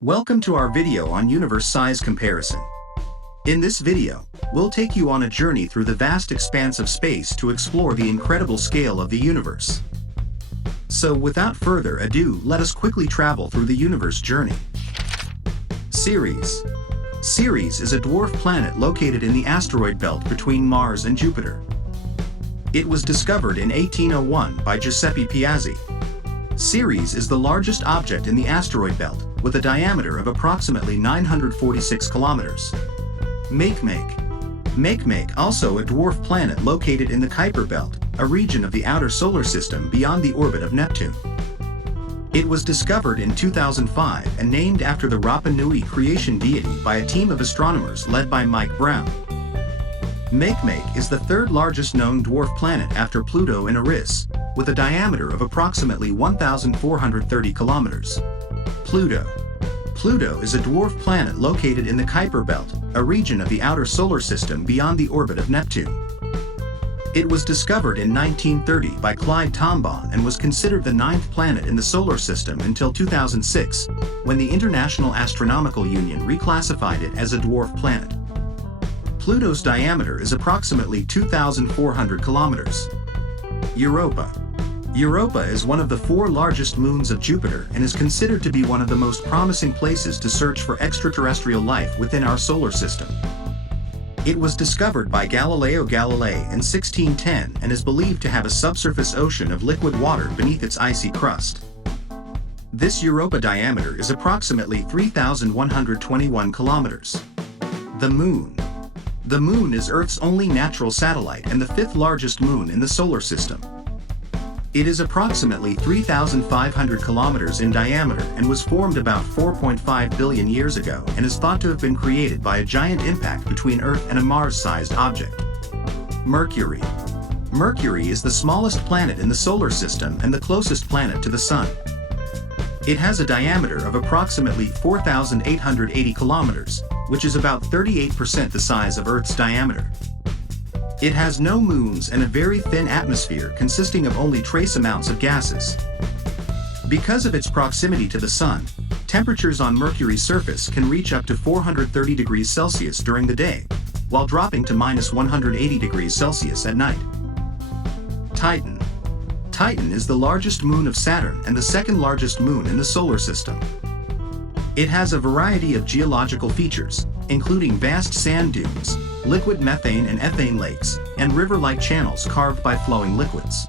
Welcome to our video on universe size comparison. In this video, we'll take you on a journey through the vast expanse of space to explore the incredible scale of the universe. So without further ado, let us quickly travel through the universe journey. Ceres. Ceres is a dwarf planet located in the asteroid belt between Mars and Jupiter. It was discovered in 1801 by Giuseppe Piazzi. Ceres is the largest object in the asteroid belt, with a diameter of approximately 946 kilometers. Makemake, also a dwarf planet located in the Kuiper belt, a region of the outer solar system beyond the orbit of Neptune. It was discovered in 2005 and named after the Rapa Nui creation deity by a team of astronomers led by Mike Brown. Makemake is the third largest known dwarf planet after Pluto and Eris, with a diameter of approximately 1,430 kilometers. Pluto is a dwarf planet located in the Kuiper belt, a region of the outer solar system beyond the orbit of Neptune. It was discovered in 1930 by Clyde Tombaugh and was considered the ninth planet in the solar system until 2006, when the International Astronomical Union reclassified it as a dwarf planet. Pluto's diameter is approximately 2,400 kilometers. Europa is one of the four largest moons of Jupiter and is considered to be one of the most promising places to search for extraterrestrial life within our solar system. It was discovered by Galileo Galilei in 1610 and is believed to have a subsurface ocean of liquid water beneath its icy crust. This Europa diameter is approximately 3,121 kilometers. The Moon is Earth's only natural satellite and the fifth largest moon in the solar system. It is approximately 3,500 kilometers in diameter and was formed about 4.5 billion years ago and is thought to have been created by a giant impact between Earth and a Mars-sized object. Mercury is the smallest planet in the solar system and the closest planet to the Sun. It has a diameter of approximately 4,880 kilometers, which is about 38% the size of Earth's diameter. It has no moons and a very thin atmosphere consisting of only trace amounts of gases. Because of its proximity to the Sun, temperatures on Mercury's surface can reach up to 430 degrees Celsius during the day, while dropping to minus 180 degrees Celsius at night. Titan is the largest moon of Saturn and the second largest moon in the solar system. It has a variety of geological features, including vast sand dunes, liquid methane and ethane lakes, and river-like channels carved by flowing liquids.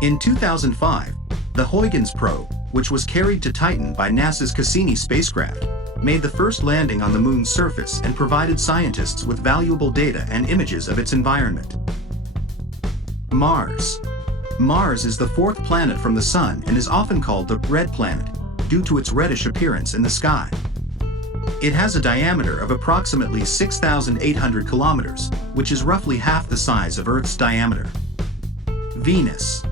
In 2005, the Huygens probe, which was carried to Titan by NASA's Cassini spacecraft, made the first landing on the Moon's surface and provided scientists with valuable data and images of its environment. Mars is the fourth planet from the Sun and is often called the Red Planet, due to its reddish appearance in the sky. It has a diameter of approximately 6,800 kilometers, which is roughly half the size of Earth's diameter. Venus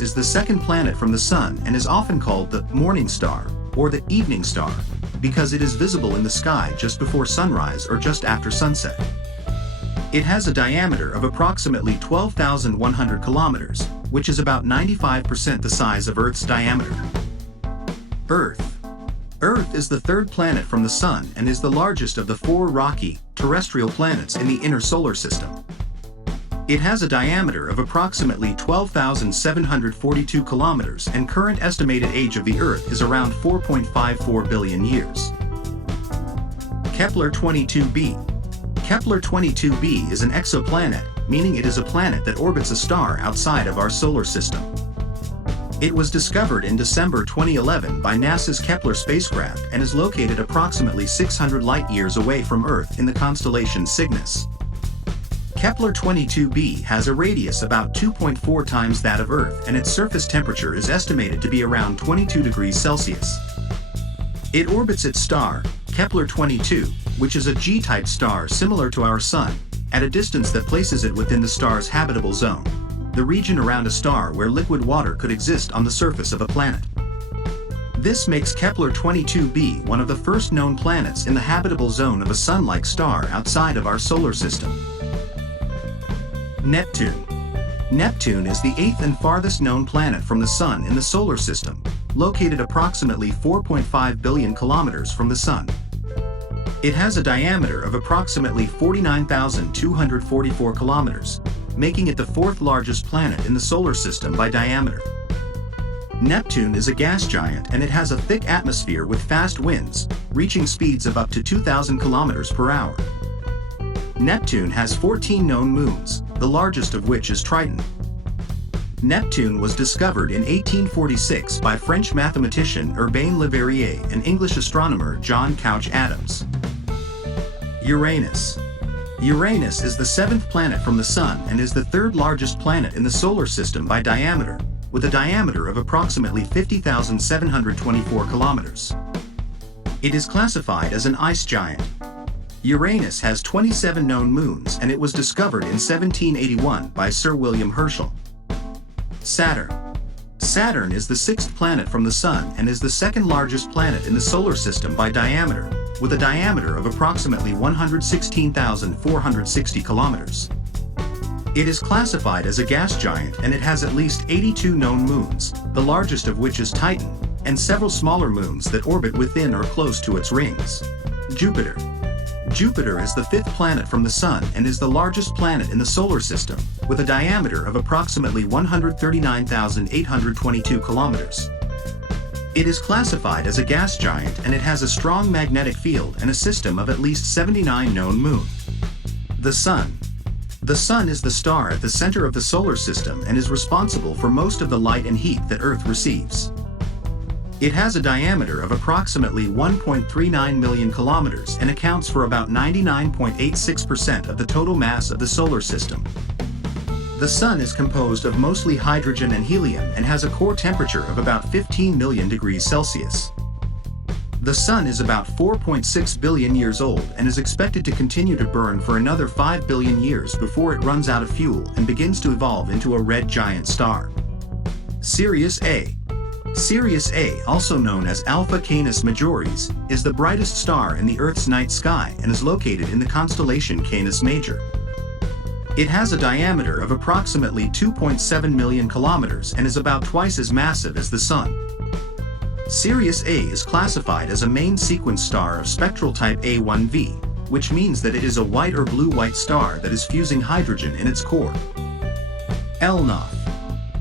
is the second planet from the Sun and is often called the morning star, or the evening star, because it is visible in the sky just before sunrise or just after sunset. It has a diameter of approximately 12,100 kilometers, which is about 95% the size of Earth's diameter. Earth is the third planet from the Sun and is the largest of the four rocky, terrestrial planets in the inner solar system. It has a diameter of approximately 12,742 kilometers and current estimated age of the Earth is around 4.54 billion years. Kepler-22b. Kepler-22b is an exoplanet, meaning it is a planet that orbits a star outside of our solar system. It was discovered in December 2011 by NASA's Kepler spacecraft and is located approximately 600 light-years away from Earth in the constellation Cygnus. Kepler-22b has a radius about 2.4 times that of Earth and its surface temperature is estimated to be around 22 degrees Celsius. It orbits its star, Kepler-22, which is a G-type star similar to our Sun, at a distance that places it within the star's habitable zone, the region around a star where liquid water could exist on the surface of a planet. This makes Kepler-22b one of the first known planets in the habitable zone of a Sun-like star outside of our solar system. Neptune is the eighth and farthest known planet from the Sun in the solar system, located approximately 4.5 billion kilometers from the Sun. It has a diameter of approximately 49,244 kilometers, making it the fourth largest planet in the solar system by diameter. Neptune is a gas giant and it has a thick atmosphere with fast winds, reaching speeds of up to 2,000 kilometers per hour. Neptune has 14 known moons, the largest of which is Triton. Neptune was discovered in 1846 by French mathematician Urbain Le Verrier and English astronomer John Couch Adams. Uranus. Uranus is the seventh planet from the Sun and is the third largest planet in the solar system by diameter, with a diameter of approximately 50,724 kilometers. It is classified as an ice giant. Uranus has 27 known moons and it was discovered in 1781 by Sir William Herschel. Saturn. Saturn is the sixth planet from the Sun and is the second largest planet in the solar system by diameter, with a diameter of approximately 116,460 kilometers. It is classified as a gas giant and it has at least 82 known moons, the largest of which is Titan, and several smaller moons that orbit within or close to its rings. Jupiter. Jupiter is the fifth planet from the Sun and is the largest planet in the solar system, with a diameter of approximately 139,822 kilometers. It is classified as a gas giant and it has a strong magnetic field and a system of at least 79 known moons. The Sun. The Sun is the star at the center of the solar system and is responsible for most of the light and heat that Earth receives. It has a diameter of approximately 1.39 million kilometers and accounts for about 99.86% of the total mass of the solar system. The Sun is composed of mostly hydrogen and helium and has a core temperature of about 15 million degrees Celsius. The Sun is about 4.6 billion years old and is expected to continue to burn for another 5 billion years before it runs out of fuel and begins to evolve into a red giant star. Sirius A. Sirius A, also known as Alpha Canis Majoris, is the brightest star in the Earth's night sky and is located in the constellation Canis Major. It has a diameter of approximately 2.7 million kilometers and is about twice as massive as the Sun. Sirius A is classified as a main sequence star of spectral type A1V, which means that it is a white or blue-white star that is fusing hydrogen in its core. Elnath.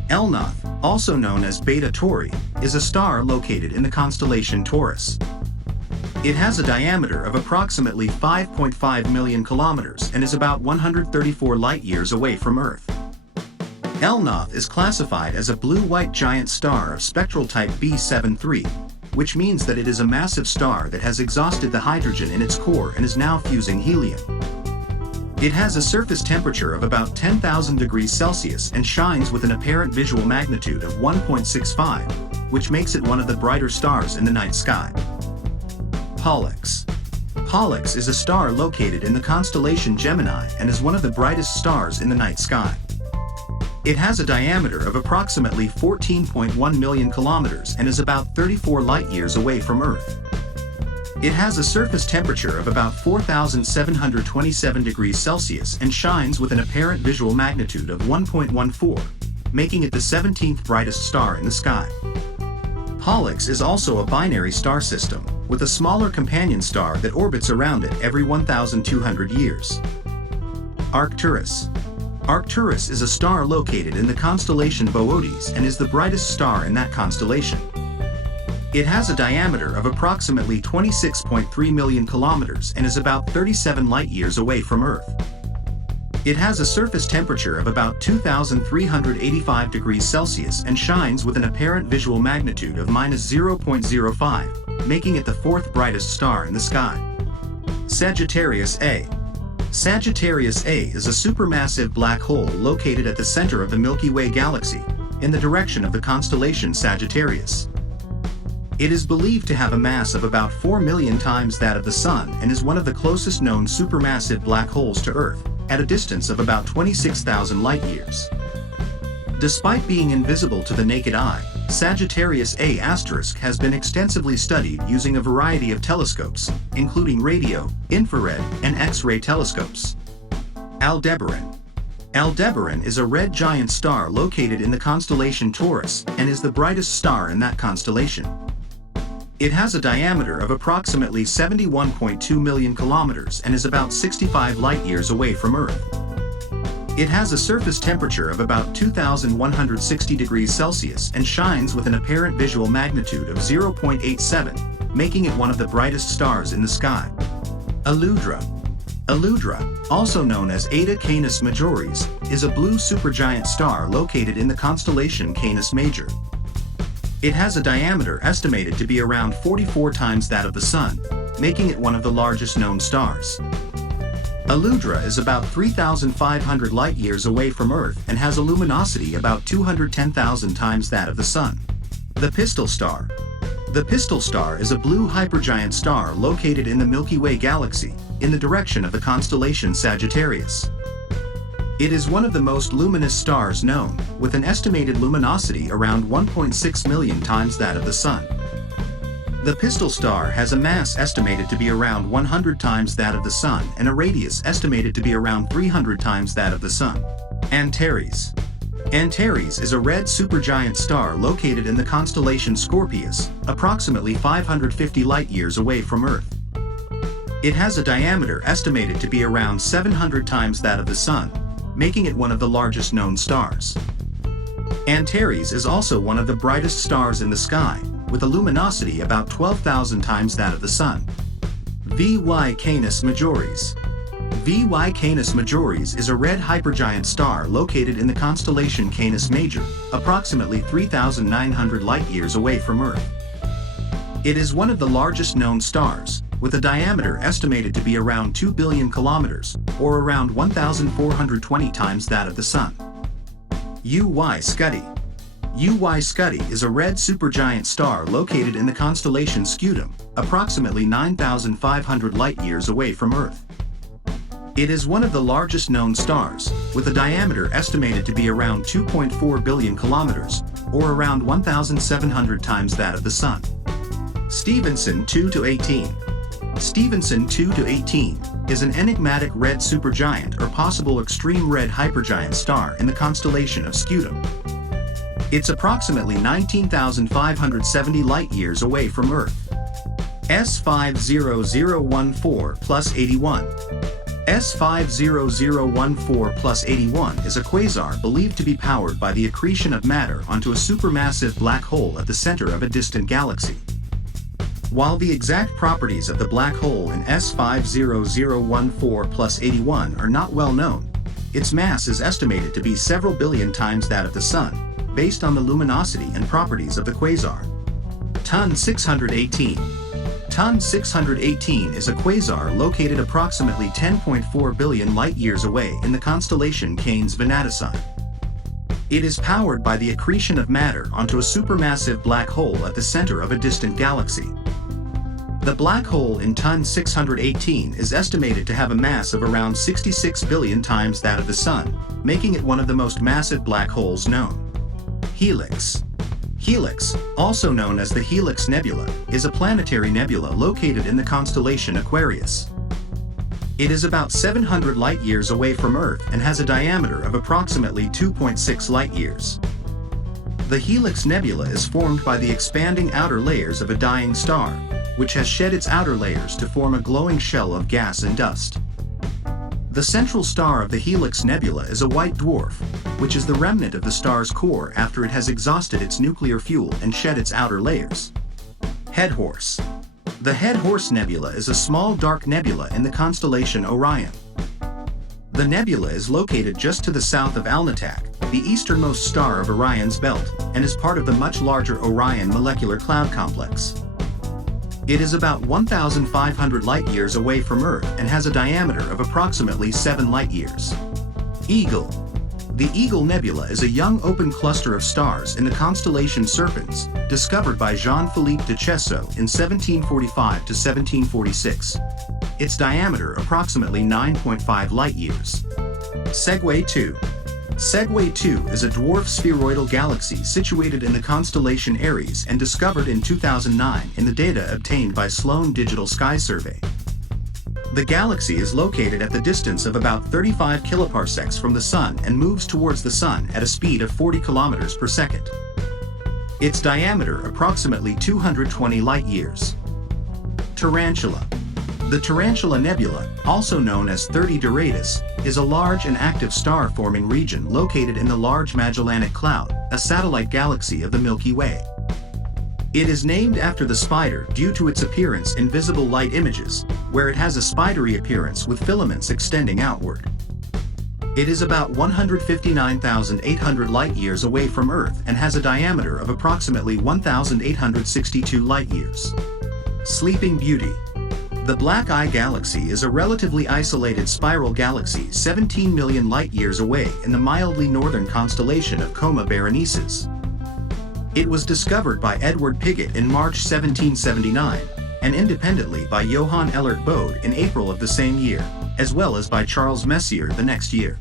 Elnath, also known as Beta Tauri, is a star located in the constellation Taurus. It has a diameter of approximately 5.5 million kilometers and is about 134 light-years away from Earth. Elnath is classified as a blue-white giant star of spectral type B73, which means that it is a massive star that has exhausted the hydrogen in its core and is now fusing helium. It has a surface temperature of about 10,000 degrees Celsius and shines with an apparent visual magnitude of 1.65, which makes it one of the brighter stars in the night sky. Pollux. Pollux is a star located in the constellation Gemini and is one of the brightest stars in the night sky. It has a diameter of approximately 14.1 million kilometers and is about 34 light-years away from Earth. It has a surface temperature of about 4,727 degrees Celsius and shines with an apparent visual magnitude of 1.14, making it the 17th brightest star in the sky. Pollux is also a binary star system, with a smaller companion star that orbits around it every 1,200 years. Arcturus. Arcturus is a star located in the constellation Boötes and is the brightest star in that constellation. It has a diameter of approximately 26.3 million kilometers and is about 37 light-years away from Earth. It has a surface temperature of about 2,385 degrees Celsius and shines with an apparent visual magnitude of -0.05, making it the fourth brightest star in the sky. Sagittarius A. Sagittarius A is a supermassive black hole located at the center of the Milky Way galaxy, in the direction of the constellation Sagittarius. It is believed to have a mass of about 4 million times that of the Sun and is one of the closest known supermassive black holes to Earth, at a distance of about 26,000 light-years. Despite being invisible to the naked eye, Sagittarius A* has been extensively studied using a variety of telescopes, including radio, infrared, and X-ray telescopes. Aldebaran. Aldebaran is a red giant star located in the constellation Taurus and is the brightest star in that constellation. It has a diameter of approximately 71.2 million kilometers and is about 65 light-years away from Earth. It has a surface temperature of about 2,160 degrees Celsius and shines with an apparent visual magnitude of 0.87, making it one of the brightest stars in the sky. Aludra. Aludra, also known as Eta Canis Majoris, is a blue supergiant star located in the constellation Canis Major. It has a diameter estimated to be around 44 times that of the Sun, making it one of the largest known stars. Aludra is about 3,500 light-years away from Earth and has a luminosity about 210,000 times that of the Sun. The Pistol Star. The Pistol Star is a blue hypergiant star located in the Milky Way galaxy, in the direction of the constellation Sagittarius. It is one of the most luminous stars known, with an estimated luminosity around 1.6 million times that of the Sun. The Pistol Star has a mass estimated to be around 100 times that of the Sun and a radius estimated to be around 300 times that of the Sun. Antares. Antares is a red supergiant star located in the constellation Scorpius, approximately 550 light-years away from Earth. It has a diameter estimated to be around 700 times that of the Sun, making it one of the largest known stars. Antares is also one of the brightest stars in the sky, with a luminosity about 12,000 times that of the Sun. VY Canis Majoris. VY Canis Majoris is a red hypergiant star located in the constellation Canis Major, approximately 3,900 light-years away from Earth. It is one of the largest known stars, with a diameter estimated to be around 2 billion kilometers, or around 1,420 times that of the Sun. UY Scuti. UY Scuti is a red supergiant star located in the constellation Scutum, approximately 9,500 light-years away from Earth. It is one of the largest known stars, with a diameter estimated to be around 2.4 billion kilometers, or around 1,700 times that of the Sun. Stephenson 2-18. Stephenson 2-18 is an enigmatic red supergiant or possible extreme red hypergiant star in the constellation of Scutum. It's approximately 19,570 light-years away from Earth. S50014 plus 81. S50014 plus 81 is a quasar believed to be powered by the accretion of matter onto a supermassive black hole at the center of a distant galaxy. While the exact properties of the black hole in S50014 plus 81 are not well known, its mass is estimated to be several billion times that of the Sun, based on the luminosity and properties of the quasar. TUN 618. TUN 618 is a quasar located approximately 10.4 billion light-years away in the constellation Canes Venatici. It is powered by the accretion of matter onto a supermassive black hole at the center of a distant galaxy. The black hole in TUN 618 is estimated to have a mass of around 66 billion times that of the Sun, making it one of the most massive black holes known. Helix. Helix, also known as the Helix Nebula, is a planetary nebula located in the constellation Aquarius. It is about 700 light-years away from Earth and has a diameter of approximately 2.6 light-years. The Helix Nebula is formed by the expanding outer layers of a dying star, which has shed its outer layers to form a glowing shell of gas and dust. The central star of the Helix Nebula is a white dwarf, which is the remnant of the star's core after it has exhausted its nuclear fuel and shed its outer layers. Head Horse. The Head Horse Nebula is a small dark nebula in the constellation Orion. The nebula is located just to the south of Alnitak, the easternmost star of Orion's belt, and is part of the much larger Orion molecular cloud complex. It is about 1,500 light-years away from Earth and has a diameter of approximately 7 light-years. Eagle. The Eagle Nebula is a young open cluster of stars in the constellation Serpens, discovered by Jean-Philippe de Cheseaux in 1745 to 1746. Its diameter approximately 9.5 light-years. Segway 2. Segway 2 is a dwarf spheroidal galaxy situated in the constellation Aries and discovered in 2009 in the data obtained by Sloan Digital Sky Survey. The galaxy is located at the distance of about 35 kiloparsecs from the Sun and moves towards the Sun at a speed of 40 kilometers per second. Its diameter approximately 220 light-years. Tarantula. The Tarantula Nebula, also known as 30 Doradus, is a large and active star-forming region located in the Large Magellanic Cloud, a satellite galaxy of the Milky Way. It is named after the spider due to its appearance in visible light images, where it has a spidery appearance with filaments extending outward. It is about 159,800 light-years away from Earth and has a diameter of approximately 1,862 light-years. Sleeping Beauty. The Black Eye Galaxy is a relatively isolated spiral galaxy 17 million light-years away in the mildly northern constellation of Coma Berenices. It was discovered by Edward Pigott in March 1779, and independently by Johann Elert Bode in April of the same year, as well as by Charles Messier the next year.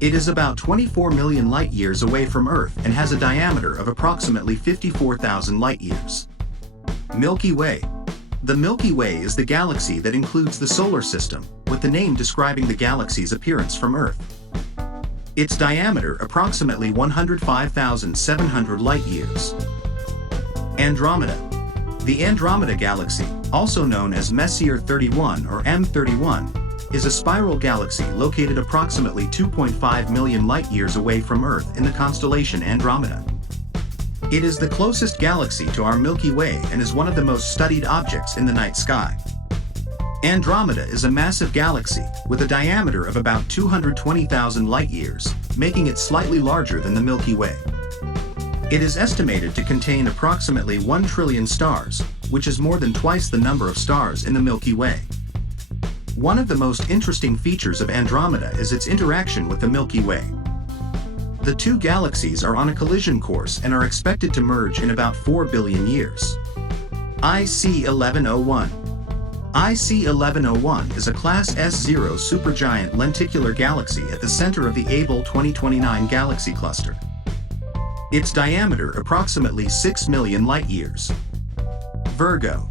It is about 24 million light-years away from Earth and has a diameter of approximately 54,000 light-years. Milky Way. The Milky Way is the galaxy that includes the solar system, with the name describing the galaxy's appearance from Earth. Its diameter approximately 105,700 light-years. Andromeda. The Andromeda Galaxy, also known as Messier 31 or M31, is a spiral galaxy located approximately 2.5 million light-years away from Earth in the constellation Andromeda. It is the closest galaxy to our Milky Way and is one of the most studied objects in the night sky. Andromeda is a massive galaxy with a diameter of about 220,000 light-years, making it slightly larger than the Milky Way. It is estimated to contain approximately 1 trillion stars, which is more than twice the number of stars in the Milky Way. One of the most interesting features of Andromeda is its interaction with the Milky Way. The two galaxies are on a collision course and are expected to merge in about 4 billion years. IC 1101. IC 1101 is a Class S0 supergiant lenticular galaxy at the center of the Abell 2029 galaxy cluster. Its diameter approximately 6 million light-years. Virgo.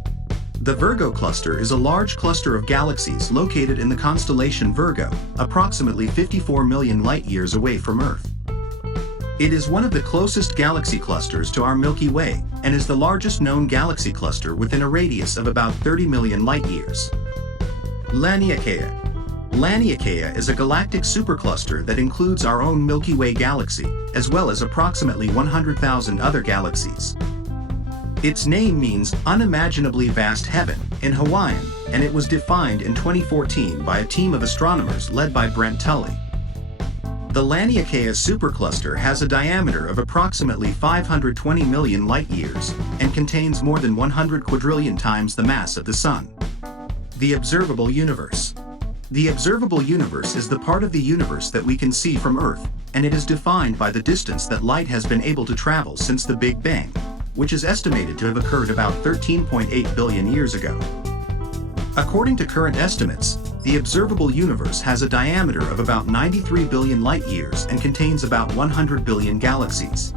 The Virgo cluster is a large cluster of galaxies located in the constellation Virgo, approximately 54 million light-years away from Earth. It is one of the closest galaxy clusters to our Milky Way, and is the largest known galaxy cluster within a radius of about 30 million light-years. Laniakea. Laniakea is a galactic supercluster that includes our own Milky Way galaxy, as well as approximately 100,000 other galaxies. Its name means unimaginably vast heaven in Hawaiian, and it was defined in 2014 by a team of astronomers led by Brent Tully. The Laniakea supercluster has a diameter of approximately 520 million light-years and contains more than 100 quadrillion times the mass of the Sun. The observable universe. The observable universe is the part of the universe that we can see from Earth, and it is defined by the distance that light has been able to travel since the Big Bang, which is estimated to have occurred about 13.8 billion years ago. According to current estimates, the observable universe has a diameter of about 93 billion light-years and contains about 100 billion galaxies.